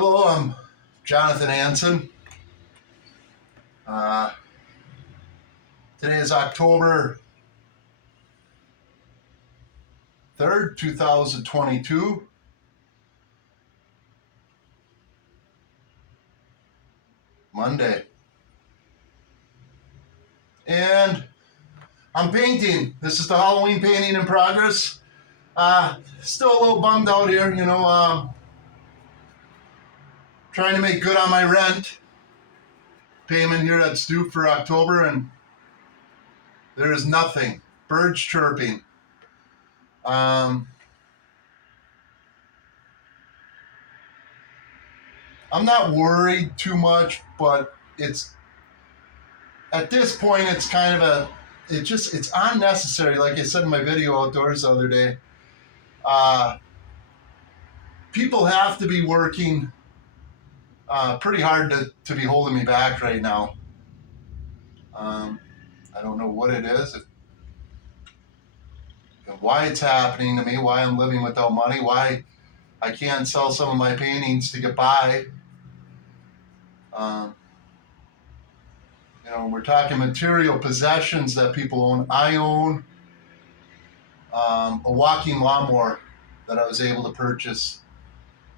Hello, I'm Jonathan Hansen. Uh, Today is October 3rd, 2022. Monday. And I'm painting. This is the Halloween painting in progress. Still a little bummed out here, trying to make good on my rent payment here that's due for October, and there is nothing. Birds chirping. I'm not worried too much, but it's at this point it's kind of it's unnecessary. Like I said in my video outdoors the other day, people have to be working pretty hard to be holding me back right now. I don't know what it is, why it's happening to me, why I'm living without money, why I can't sell some of my paintings to get by. We're talking material possessions that people own. I own a walking lawnmower that I was able to purchase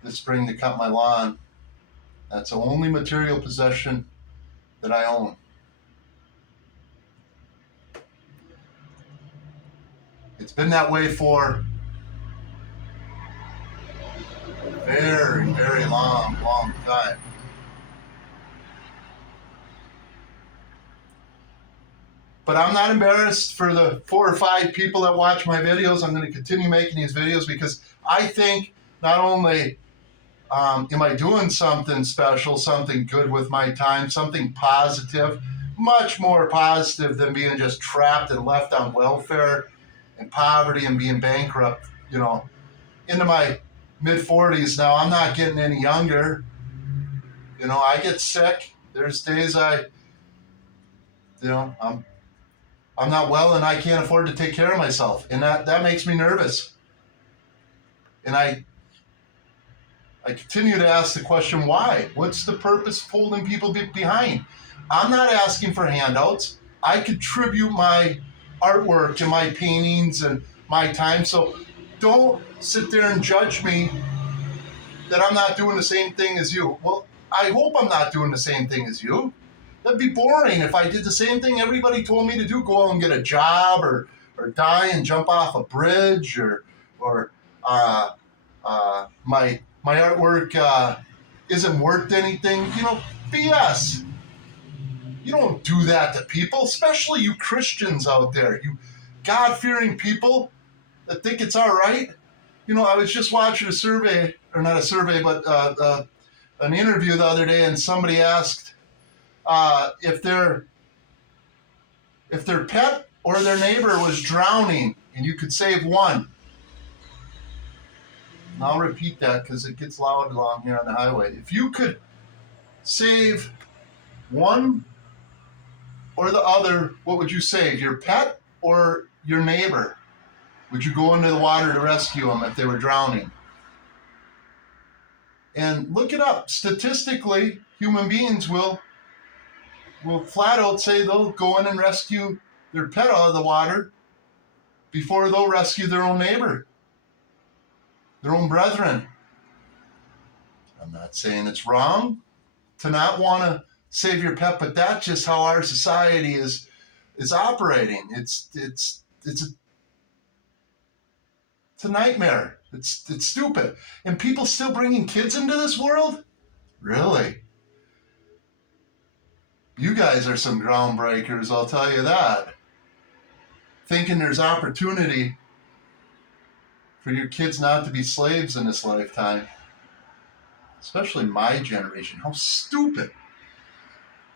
this spring to cut my lawn. That's the only material possession that I own. It's been that way for a very, very long time. But I'm not embarrassed for the 4 or 5 people that watch my videos. I'm going to continue making these videos because I think not only am I doing something special, something good with my time, something positive, much more positive than being just trapped and left on welfare and poverty and being bankrupt, into my mid-40s now. I'm not getting any younger. I get sick. There's days I'm not well and I can't afford to take care of myself. And that makes me nervous. And I continue to ask the question, why? What's the purpose of holding people behind? I'm not asking for handouts. I contribute my artwork and my paintings and my time. So don't sit there and judge me that I'm not doing the same thing as you. Well, I hope I'm not doing the same thing as you. That'd be boring if I did the same thing everybody told me to do, go out and get a job or die and jump off a bridge or my artwork isn't worth anything. BS. You don't do that to people, especially you Christians out there, you God-fearing people that think it's all right. I was just watching a survey, or not a survey, but an interview the other day, and somebody asked if their pet or their neighbor was drowning and you could save one. And I'll repeat that because it gets loud along here on the highway. If you could save one or the other, what would you save? Your pet or your neighbor? Would you go into the water to rescue them if they were drowning? And look it up. Statistically, human beings will flat out say they'll go in and rescue their pet out of the water before they'll rescue their own neighbor, their own brethren. I'm not saying it's wrong to not want to save your pet, but that's just how our society is operating. It's a nightmare. It's stupid. And people still bringing kids into this world? Really? You guys are some groundbreakers, I'll tell you that. Thinking there's opportunity for your kids not to be slaves in this lifetime. Especially my generation. How stupid.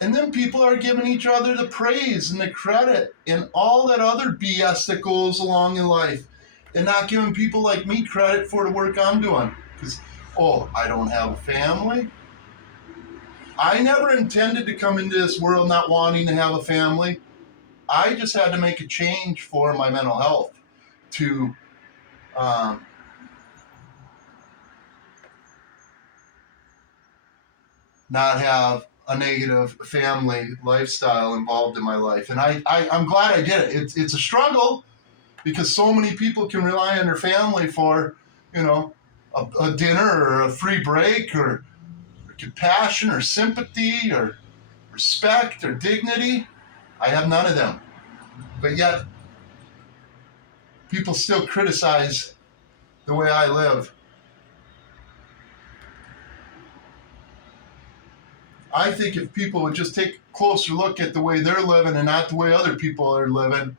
And then people are giving each other the praise and the credit and all that other BS that goes along in life. And not giving people like me credit for the work I'm doing. Because, I don't have a family. I never intended to come into this world not wanting to have a family. I just had to make a change for my mental health to not have a negative family lifestyle involved in my life. And I'm glad I did it. It's a struggle because so many people can rely on their family for, a dinner or a free break or compassion or sympathy or respect or dignity. I have none of them. But yet, people still criticize the way I live. I think if people would just take a closer look at the way they're living and not the way other people are living,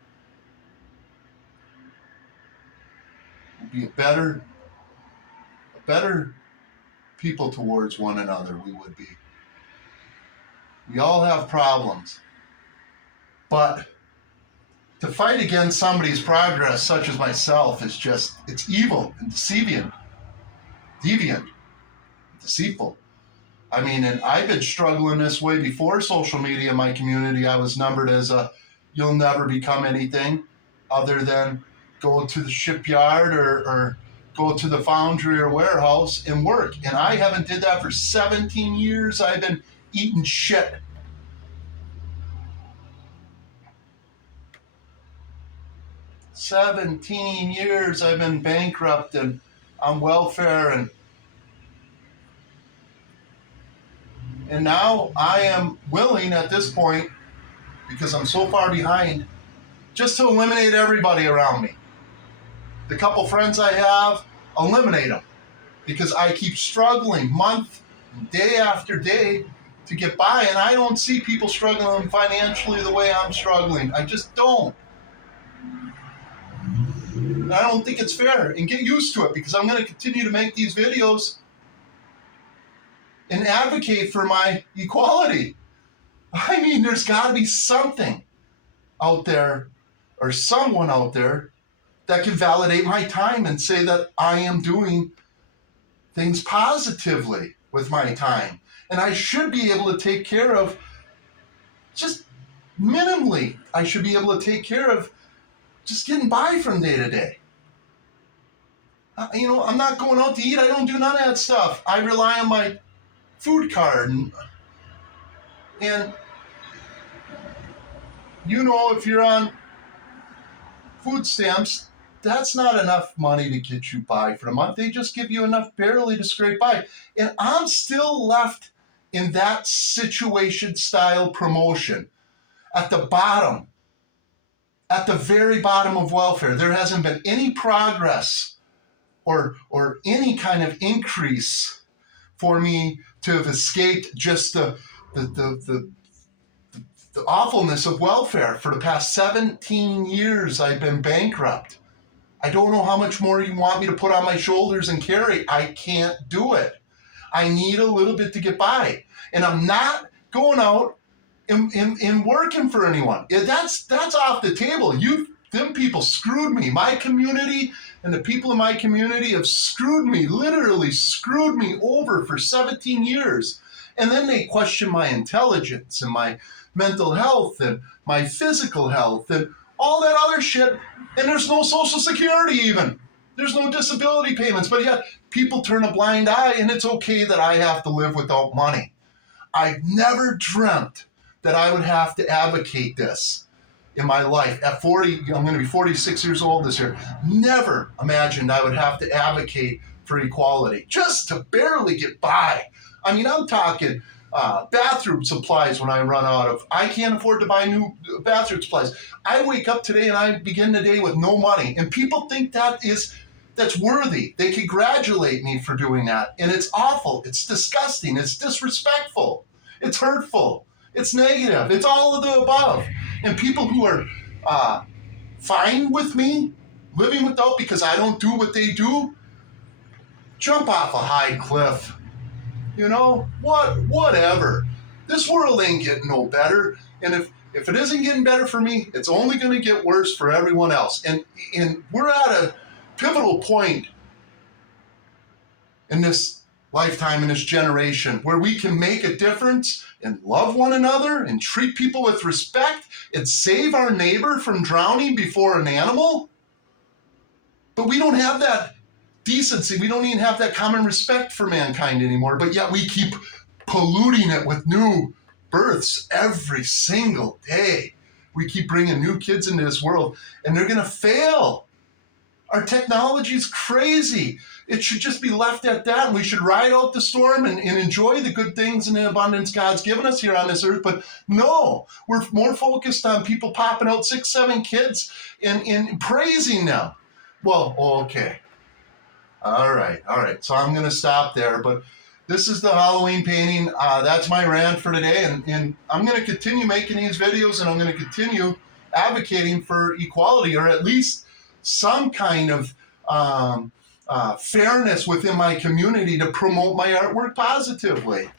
we'd be a better people towards one another. We would be. We all have problems. But to fight against somebody's progress, such as myself, is just, it's evil and deviant, deceitful. I mean, and I've been struggling this way before social media in my community. I was numbered as you'll never become anything other than go to the shipyard or go to the foundry or warehouse and work. And I haven't did that for 17 years. I've been eating shit. "17 years I've been bankrupt and on welfare, and now I am willing at this point, because I'm so far behind, just to eliminate everybody around me. The couple friends I have, eliminate them, because I keep struggling month, day after day to get by, and I don't see people struggling financially the way I'm struggling. I just don't. And I don't think it's fair, and get used to it, because I'm going to continue to make these videos and advocate for my equality. I mean, there's got to be something out there or someone out there that can validate my time and say that I am doing things positively with my time. And I should be able to take care of, just minimally, I should be able to take care of just getting by from day to day. I'm not going out to eat. I don't do none of that stuff. I rely on my food card. And if you're on food stamps, that's not enough money to get you by for the month. They just give you enough barely to scrape by. And I'm still left in that situation style promotion at the bottom, at the very bottom of welfare. There hasn't been any progress or any kind of increase for me to have escaped just the awfulness of welfare. For the past 17 years, I've been bankrupt. I don't know how much more you want me to put on my shoulders and carry. I can't do it. I need a little bit to get by. And I'm not going out and working for anyone. That's off the table. Them people screwed me. My community and the people in my community have screwed me, literally screwed me over for 17 years. And then they question my intelligence and my mental health and my physical health and all that other shit. And there's no Social Security even. There's no disability payments. But yet people turn a blind eye, and it's okay that I have to live without money. I've never dreamt that I would have to advocate this in my life. At 40, I'm going to be 46 years old this year. Never imagined I would have to advocate for equality just to barely get by. I mean, I'm talking bathroom supplies when I run out of. I can't afford to buy new bathroom supplies. I wake up today and I begin the day with no money. And people think that's worthy. They congratulate me for doing that. And it's awful. It's disgusting. It's disrespectful. It's hurtful. It's negative. It's all of the above. And people who are fine with me living without because I don't do what they do, jump off a high cliff. Whatever. This world ain't getting no better. And if it isn't getting better for me, it's only going to get worse for everyone else. And we're at a pivotal point in this lifetime, in this generation, where we can make a difference and love one another and treat people with respect and save our neighbor from drowning before an animal. But we don't have that decency. We don't even have that common respect for mankind anymore. But yet we keep polluting it with new births every single day. We keep bringing new kids into this world, and they're going to fail. Our technology is crazy. It should just be left at that. We should ride out the storm and enjoy the good things and the abundance God's given us here on this earth. But no, we're more focused on people popping out 6, 7 kids and praising them. Well, okay. All right. So I'm going to stop there. But this is the Halloween painting. That's my rant for today. And I'm going to continue making these videos, and I'm going to continue advocating for equality, or at least some kind of fairness within my community to promote my artwork positively.